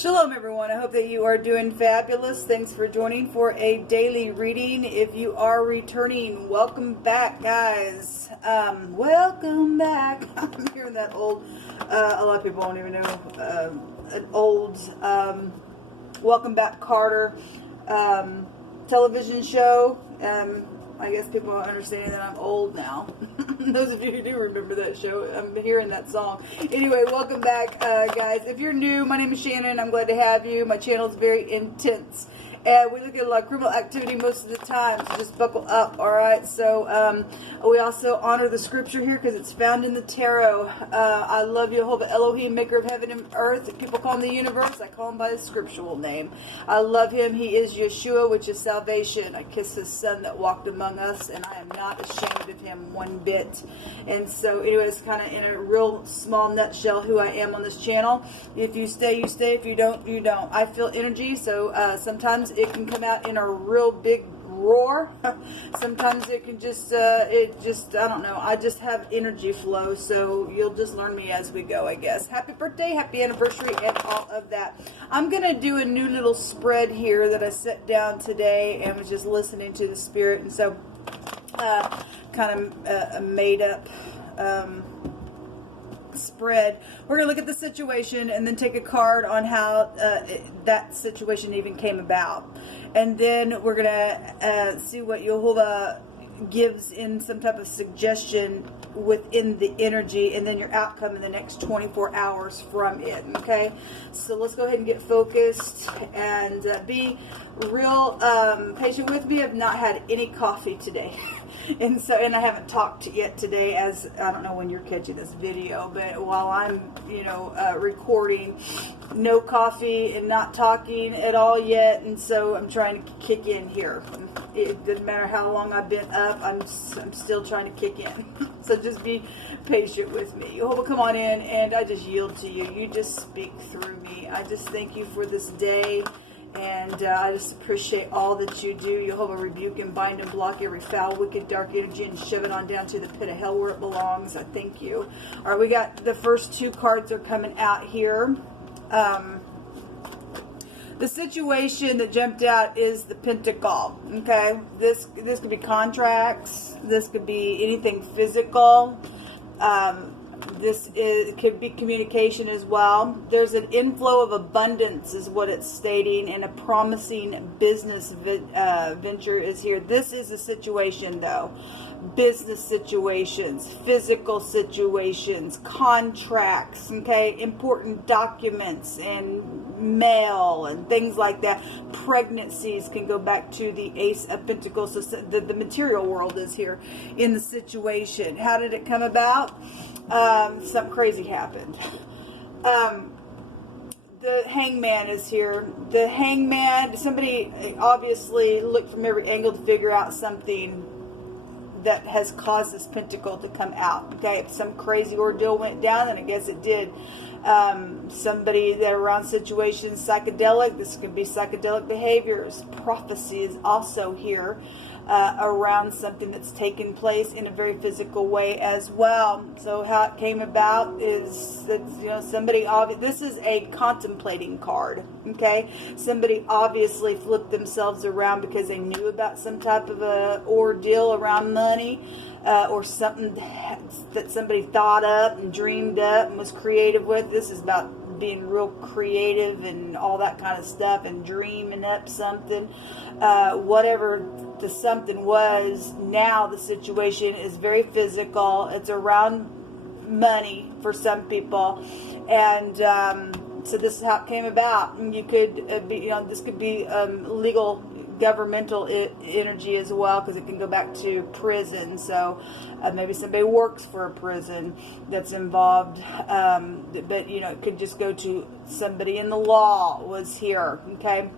Shalom everyone, I hope that you are doing fabulous. Thanks for joining for a daily reading. If you are returning, welcome back guys. Welcome back. I'm hearing that old, a lot of people don't even know, an old Welcome Back Carter television show. I guess people are understanding that I'm old now. Those of you who do remember that show, I'm hearing that song. Anyway, welcome back, guys. If you're new, my name is Shannon. I'm glad to have you. My channel is very intense. And we look at a lot of criminal activity most of the time, so just buckle up, alright? So, we also honor the scripture here because it's found in the tarot. I love Jehovah Elohim, maker of heaven and earth. People call him the universe. I call him by his scriptural name. I love him. He is Yeshua, which is salvation. I kiss his son that walked among us, and I am not ashamed of him one bit. And so, anyways, kind of in a real small nutshell who I am on this channel. If you stay, you stay. If you don't, you don't. I feel energy, so sometimes it can come out in a real big roar. Sometimes it can just, I don't know. I just have energy flow, so you'll just learn me as we go, I guess. Happy birthday, happy anniversary, and all of that. I'm going to do a new little spread here that I set down today and was just listening to the spirit, and so kind of a made up spread. We're going to look at the situation and then take a card on how that situation even came about. And then we're going to see what Jehovah gives in some type of suggestion within the energy, and then your outcome in the next 24 hours from it. Okay, so let's go ahead and get focused and be real patient with me. I've not had any coffee today. And I haven't talked yet today, as I don't know when you're catching this video, but while I'm, recording, no coffee and not talking at all yet, and so I'm trying to kick in here. It doesn't matter how long I've been up, I'm still trying to kick in. So just be patient with me. Jehovah, come on in, and I just yield to you. You just speak through me. I just thank you for this day. And I just appreciate all that you do. Jehovah, rebuke and bind and block every foul, wicked, dark energy and shove it on down to the pit of hell where it belongs. I thank you. All right, we got the first two cards are coming out here. The situation that jumped out is the Pentacle. Okay, this could be contracts. This could be anything physical. Could be communication as well. There's an inflow of abundance is what it's stating, and a promising business venture is here. This is a situation though. Business situations, physical situations, contracts, okay, important documents and mail and things like that. Pregnancies can go back to the Ace of Pentacles. So the material world is here in the situation. How did it come about? Something crazy happened. The Hangman is here. The Hangman, somebody obviously looked from every angle to figure out something that has caused this pentacle to come out. Okay, if some crazy ordeal went down, then I guess it did. Somebody that around situations, psychedelic, this could be psychedelic behaviors. Prophecy is also here around something that's taken place in a very physical way as well. So how it came about is that, somebody, this is a contemplating card, okay? Somebody obviously flipped themselves around because they knew about some type of a ordeal around money, or something that somebody thought up and dreamed up and was creative with. This is about being real creative and all that kind of stuff and dreaming up something. Whatever the something was, now the situation is very physical. It's around money for some people. And so this is how it came about. And you could be, this could be legal, governmental energy as well, because it can go back to prison. So maybe somebody works for a prison that's involved, but it could just go to somebody in the law was here. Okay,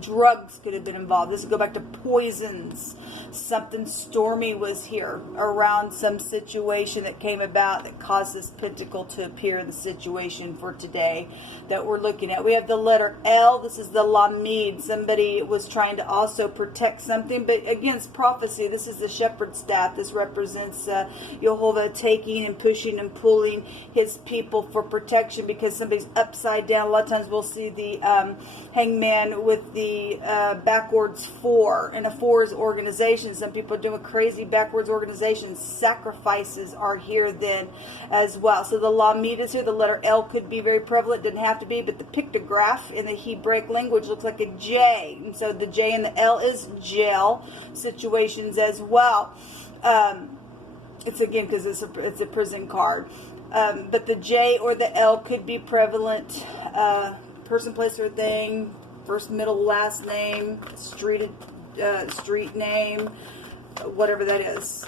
Drugs could have been involved. This would go back to poisons. Something stormy was here around some situation that came about that caused this pentacle to appear in the situation for today that we're looking at. We have the letter L. This is the Lamid. Somebody was trying to also protect something, but against prophecy. This is the shepherd's staff. This represents Jehovah taking and pushing and pulling his people for protection because somebody's upside down. A lot of times we'll see the hangman with the backwards 4, and a 4 is organization. Some people are doing crazy backwards organizations. Sacrifices are here then as well. So the Lamid is here. The letter L could be very prevalent. Didn't have to be, but the pictograph in the Hebraic language looks like a J, and so the J and the L is jail situations as well. It's again because it's a prison card, but the J or the L could be prevalent. Person, place, or thing. First, middle, last name, street name, whatever that is.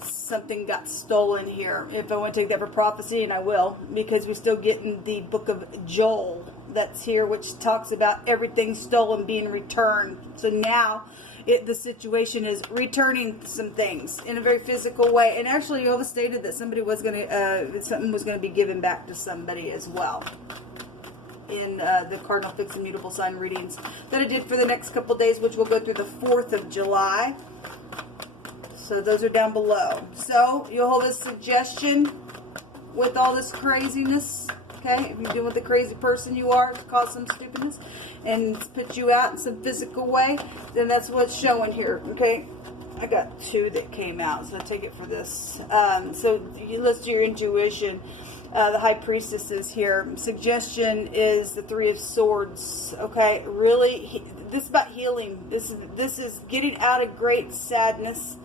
Something got stolen here. If I want to take that for prophecy, and I will, because we're still getting the book of Joel that's here, which talks about everything stolen being returned. So now the situation is returning some things in a very physical way. And actually, Jehovah stated that somebody was going to, something was going to be given back to somebody as well in the Cardinal Fixed and Mutable sign readings that I did for the next couple days, which will go through the 4th of July. So those are down below. So Jehovah's suggestion with all this craziness, okay, if you're dealing with a crazy person you are to cause some stupidness and put you out in some physical way, then that's what's showing here, okay? I got 2 that came out, so I take it for this. So you listen to your intuition. The High Priestess is here. Suggestion is the 3 of Swords, okay? Really, this is about healing. This is getting out of great sadness,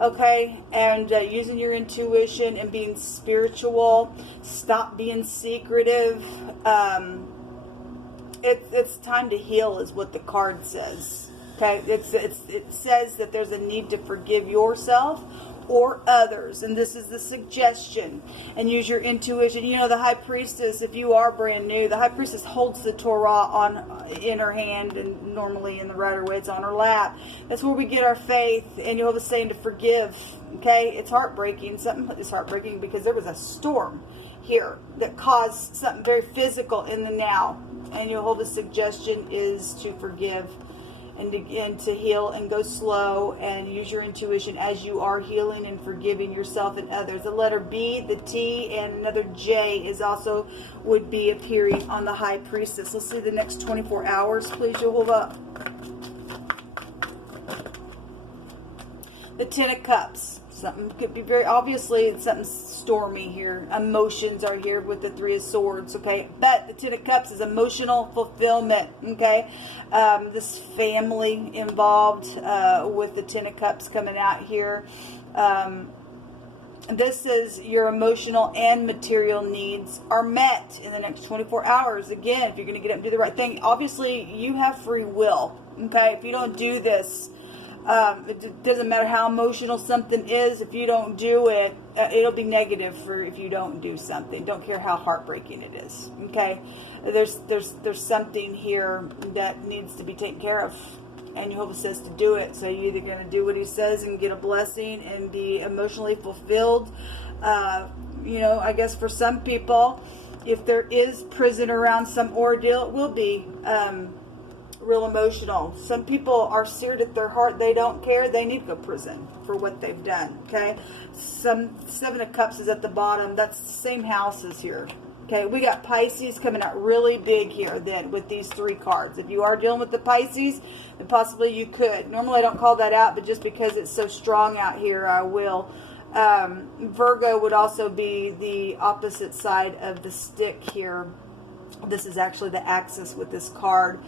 okay, and using your intuition and being spiritual. Stop being secretive. It's time to heal is what the card says, okay? It says that there's a need to forgive yourself or others, and this is the suggestion. And use your intuition. You know, the High Priestess, if you are brand new, the High Priestess holds the Torah in her hand, and normally in the Rider Waite it's on her lap. That's where we get our faith. And Jehovah's saying to forgive, okay? It's heartbreaking. Something is heartbreaking because there was a storm here that caused something very physical in the now. And Jehovah's suggestion is to forgive and to heal and go slow and use your intuition as you are healing and forgiving yourself and others. The letter B, the T, and another J is also would be appearing on the High Priestess. Let's see the next 24 hours, please, Jehovah. The 10 of Cups. Something could be very obviously something stormy here. Emotions are here with the 3 of Swords, okay? But the 10 of Cups is emotional fulfillment, okay? This family involved with the 10 of Cups coming out here. This is your emotional and material needs are met in the next 24 hours. Again, if you're going to get up and do the right thing, obviously you have free will, okay? If you don't do this, it doesn't matter how emotional something is. If you don't do it, it'll be negative for if you don't do something. Don't care how heartbreaking it is. Okay, there's something here that needs to be taken care of, and Jehovah says to do it. So you're either going to do what He says and get a blessing and be emotionally fulfilled. You know, I guess for some people, if there is prison around some ordeal, it will be real emotional. Some people are seared at their heart. They don't care. They need to go to prison for what they've done. Okay. Some 7 of Cups is at the bottom. That's the same house as here. Okay. We got Pisces coming out really big here then with these 3 cards. If you are dealing with the Pisces, then possibly you could. Normally I don't call that out, but just because it's so strong out here, I will. Virgo would also be the opposite side of the stick here. This is actually the axis with this card.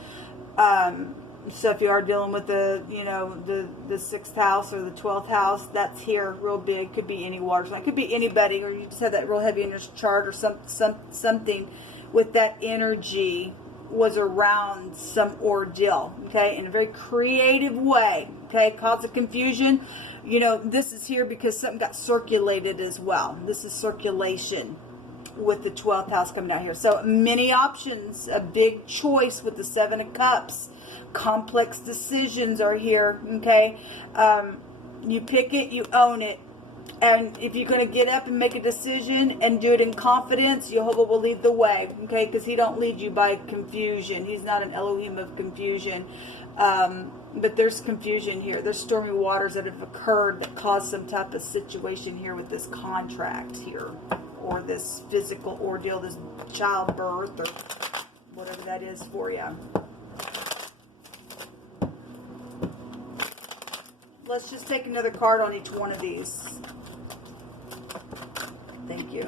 So if you are dealing with the 6th house or the 12th house, that's here real big. Could be any water sign. Could be anybody, or you just have that real heavy in your chart, or something with that energy was around some ordeal. Okay, in a very creative way. Okay, cause of confusion. You know, this is here because something got circulated as well. This is circulation. with the 12th house coming out here. So many options, a big choice with the 7 of Cups. Complex decisions are here, okay? You pick it, you own it. And if you're going to get up and make a decision and do it in confidence, Jehovah will lead the way, okay? Because he don't lead you by confusion. He's not an Elohim of confusion. But there's confusion here. There's stormy waters that have occurred that caused some type of situation here with this contract here. Or this physical ordeal, this childbirth, or whatever that is for you. Let's just take another card on each one of these. Thank you.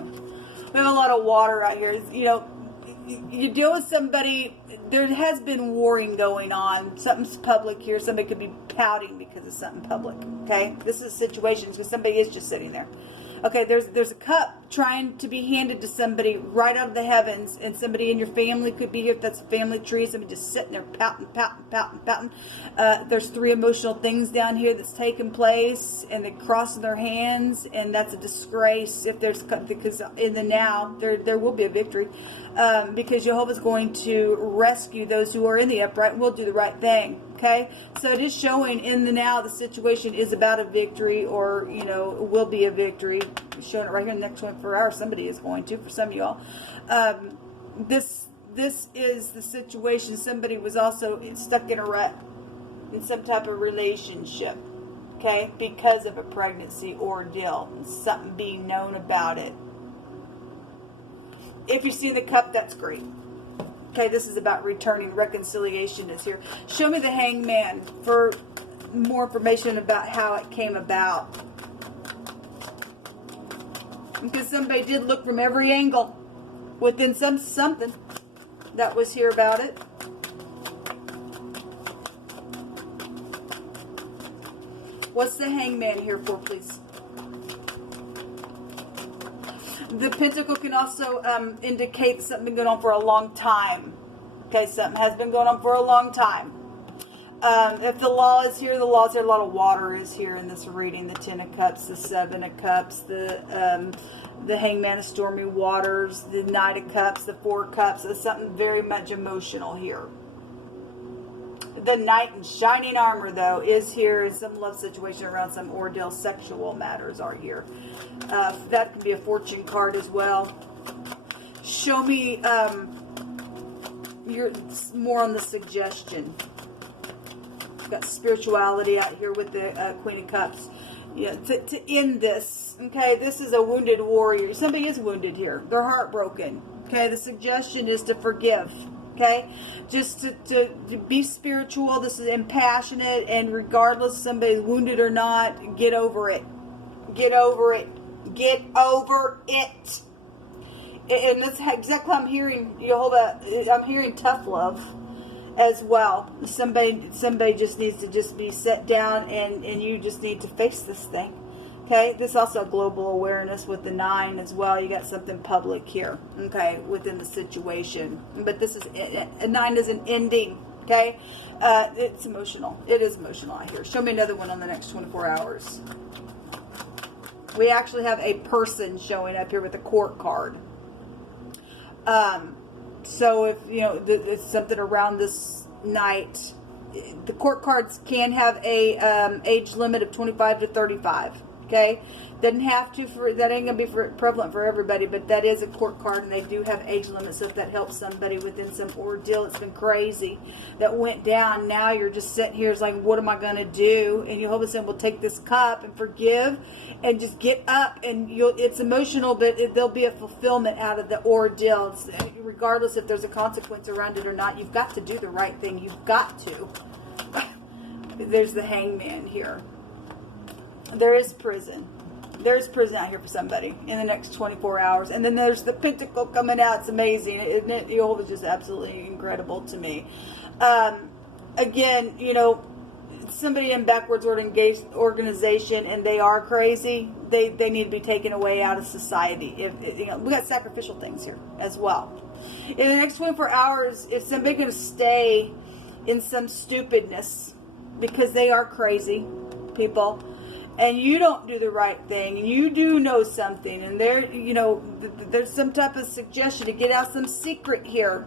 We have a lot of water out here. You know, you deal with somebody, there has been warring going on. Something's public here. Somebody could be pouting because of something public. Okay? This is situations because somebody is just sitting there. Okay, there's a cup trying to be handed to somebody right out of the heavens, and somebody in your family could be here. If that's a family tree, somebody just sitting there pouting. There's 3 emotional things down here that's taking place, and they're crossing their hands, and that's a disgrace. If there's, because in the now there will be a victory, because Jehovah's going to rescue those who are in the upright and will do the right thing. Okay, so it is showing in the now the situation is about a victory, or you know, it will be a victory. Showing it right here in the next 24 hours. Somebody is going to, for some of y'all. This is the situation. Somebody was also stuck in a rut in some type of relationship, okay, because of a pregnancy ordeal and something being known about it. If you see the cup, that's great. Okay, this is about returning. Reconciliation is here. Show me the Hangman for more information about how it came about. Because somebody did look from every angle within something that was here about it. What's the Hangman here for, please? The Pentacle can also indicate something been going on for a long time. Okay, something has been going on for a long time. If the law is here, the law is here. A lot of water is here in this reading. The 10 of Cups, the 7 of Cups, the Hangman of Stormy Waters, the Knight of Cups, the 4 of Cups. There's something very much emotional here. The Knight in shining armor, though, is here. Some love situation around some ordeal. Sexual matters are here. That can be a fortune card as well. Show me more on the suggestion. We've got spirituality out here with the Queen of Cups. Yeah, to end this, okay, this is a wounded warrior. Somebody is wounded here. They're heartbroken. Okay, the suggestion is to forgive. Okay, just to be spiritual. This is impassionate, and regardless somebody's wounded or not, get over it. Get over it. Get over it. And that's exactly what I'm hearing, Jehovah. I'm hearing tough love as well. Somebody just needs to just be set down, and you just need to face this thing. Okay, this is also global awareness with the 9 as well. You got something public here, okay, within the situation. But this is, a 9 is an ending, okay? It's emotional. It is emotional out here. Show me another one on the next 24 hours. We actually have a person showing up here with a court card. So if, you know, it's something around this night, the court cards can have a age limit of 25 to 35. Okay, doesn't have to, that ain't gonna be prevalent for everybody, but that is a court card, and they do have age limits. So if that helps somebody within some ordeal, it's been crazy that went down. Now you're just sitting here, it's like, what am I gonna do? And Jehovah said, well, take this cup and forgive, and just get up. And it's emotional, but there'll be a fulfillment out of the ordeal. Regardless if there's a consequence around it or not, you've got to do the right thing. You've got to. There's the Hangman here. There is prison. There's prison out here for somebody in the next 24 hours. And then there's the Pentacle coming out. It's amazing. Isn't it? Jehovah's just absolutely incredible to me. Again, you know, somebody in backwards organization and they are crazy, they need to be taken away out of society. If you know, we got sacrificial things here as well. In the next 24 hours, if somebody's going to stay in some stupidness because they are crazy people, and you don't do the right thing, and you do know something, and there, you know, there's some type of suggestion to get out some secret here.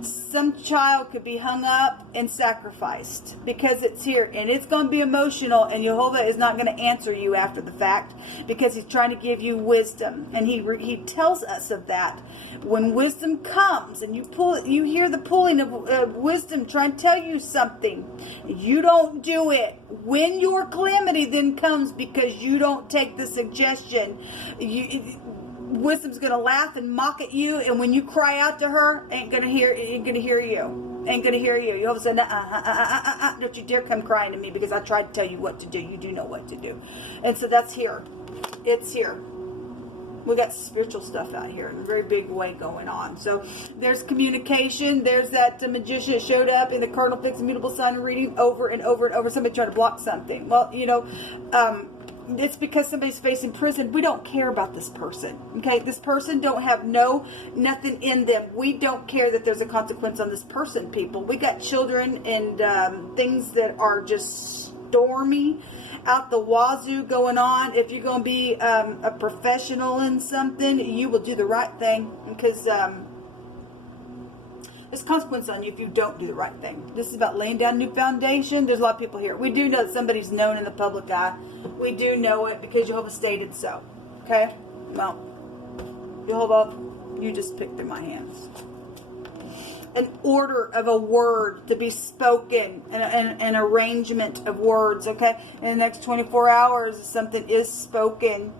Some child could be hung up and sacrificed because it's here, and it's going to be emotional, and Jehovah is not going to answer you after the fact because he's trying to give you wisdom, and he tells us of that. When wisdom comes and you hear the pulling of wisdom trying to tell you something, you don't do it. When your calamity then comes because you don't take the suggestion, wisdom's gonna laugh and mock at you, and when you cry out to her, ain't gonna hear you. You all of a sudden, don't you dare come crying to me because I tried to tell you what to do. You do know what to do. And so that's here. It's here. We got spiritual stuff out here in a very big way going on. So there's communication. There's that magician that showed up in the cardinal-fixed-mutable sign reading over and over and over. Somebody trying to block something. Well, you know, it's because somebody's facing prison. We don't care about this person. Okay, this person don't have nothing in them. We don't care that there's a consequence on this person, people. We got children and things that are just stormy out the wazoo going on. If you're going to be a professional in something, you will do the right thing, because there's consequence on you if you don't do the right thing. This is about laying down new foundation. There's a lot of people here. We do know that somebody's known in the public eye. We do know it because Jehovah stated so. Okay? Well, Jehovah, you just picked through my hands. An order of a word to be spoken, an arrangement of words, okay? In the next 24 hours, something is spoken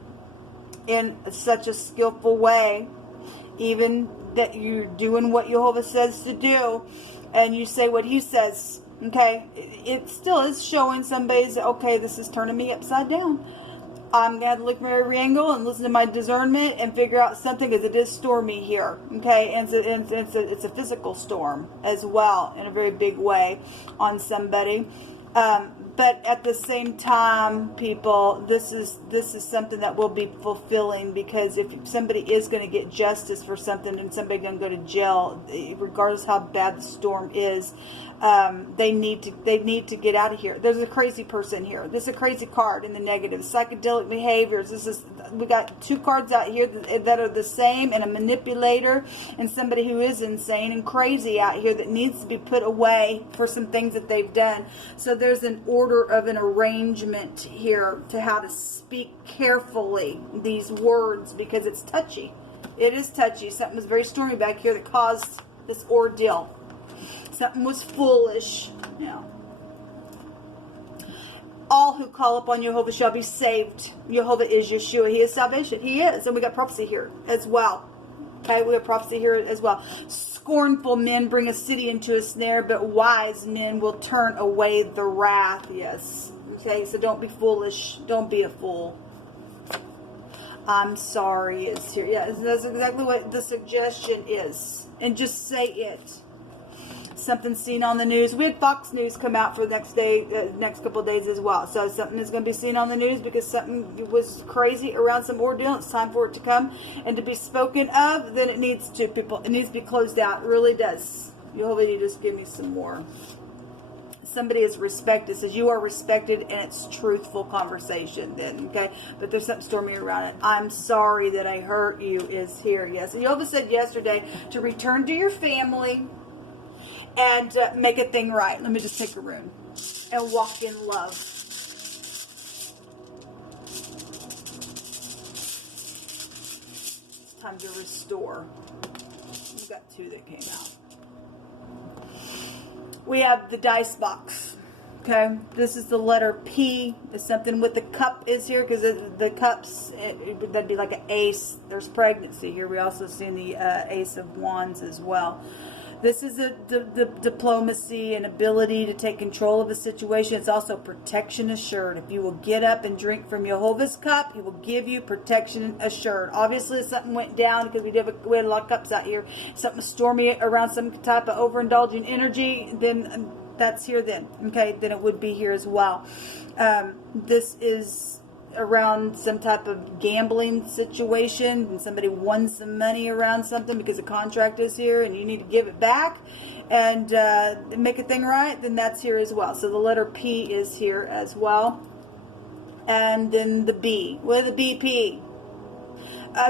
in such a skillful way, even that you're doing what Jehovah says to do, and you say what he says, okay? It still is showing somebody's, okay, this is turning me upside down. I'm going to have to look from every angle and listen to my discernment and figure out something, because it is stormy here, okay? And it's a physical storm as well in a very big way on somebody. But at the same time, people, this is something that will be fulfilling, because if somebody is going to get justice for something and somebody going to go to jail, regardless how bad the storm is, they need to get out of here. There's a crazy person here. This is a crazy card in the negative. Psychedelic behaviors. We got two cards out here that are the same, and a manipulator and somebody who is insane and crazy out here that needs to be put away for some things that they've done. So there's an order of an arrangement here to how to speak carefully these words, because it's touchy. It is touchy. Something was very stormy back here that caused this ordeal. Something was foolish. Now, all who call upon Jehovah shall be saved. Jehovah is Yeshua. He is salvation. He is. And we got prophecy here as well. Okay, we have prophecy here as well. Scornful men bring a city into a snare, but wise men will turn away the wrath. Yes. Okay, so don't be foolish. Don't be a fool. I'm sorry is here. Yeah, that's exactly what the suggestion is. And just say it. Something seen on the news. We had Fox News come out for the next couple of days as well. So something is going to be seen on the news because something was crazy around some ordeal. It's time for it to come and to be spoken of. Then it needs to, people. It needs to be closed out. It really does. Jehovah, you just give me some more. Somebody is respected. It says you are respected, and it's truthful conversation then, okay? But there's something stormy around it. I'm sorry that I hurt you is here. Yes. And Jehovah said yesterday to return to your family and make a thing right. Let me just take a rune. And walk in love. It's time to restore. We've got two that came out. We have the dice box. Okay, this is the letter P. It's something with the cup is here, because the cups, that'd be like an ace. There's pregnancy here. We also see the ace of wands as well. This is the diplomacy and ability to take control of a situation. It's also protection assured. If you will get up and drink from Jehovah's cup, he will give you protection assured. Obviously, if something went down, because we had a lot of cups out here, something stormy around some type of overindulging energy, then that's here then. Okay, then it would be here as well. This is around some type of gambling situation, and somebody won some money around something because the contract is here and you need to give it back and make a thing right, then that's here as well. So the letter P is here as well. And then the B. What is the BP?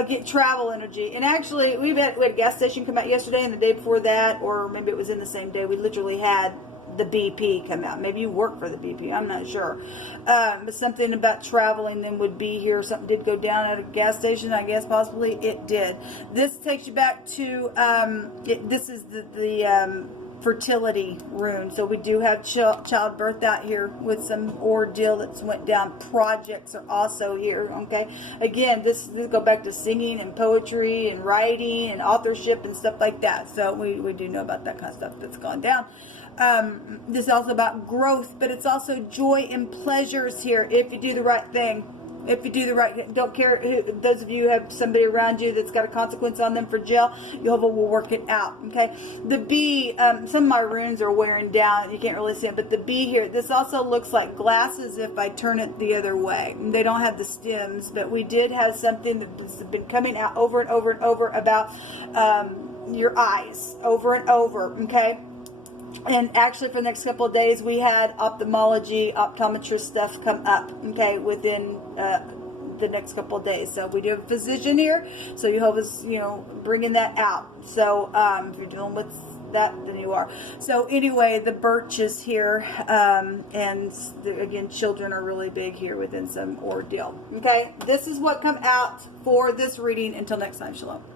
Get travel energy. And actually, we had a gas station come out yesterday and the day before that, or maybe it was in the same day, we literally had the BP come out. Maybe you work for the BP, I'm not sure. But something about traveling then would be here. Something did go down at a gas station, I guess possibly it did. This takes you back to, this is the fertility rune. So we do have childbirth out here with some ordeal that's went down. Projects are also here, okay? Again, this go back to singing and poetry and writing and authorship and stuff like that. So we do know about that kind of stuff that's gone down. This is also about growth, but it's also joy and pleasures here if you do the right thing. If you do the right, don't care who, those of you who have somebody around you that's got a consequence on them for jail, Jehovah will work it out, okay? The B, some of my runes are wearing down. You can't really see it, but the B here, this also looks like glasses if I turn it the other way. They don't have the stems, but we did have something that's been coming out over and over and over about your eyes, over and over, okay? And actually, for the next couple of days, we had ophthalmology, optometrist stuff come up, okay, within the next couple of days. So we do have a physician here, so Jehovah's, bringing that out. So if you're dealing with that, then you are. So anyway, the birch is here, and again, children are really big here within some ordeal. Okay, this is what come out for this reading. Until next time, shalom.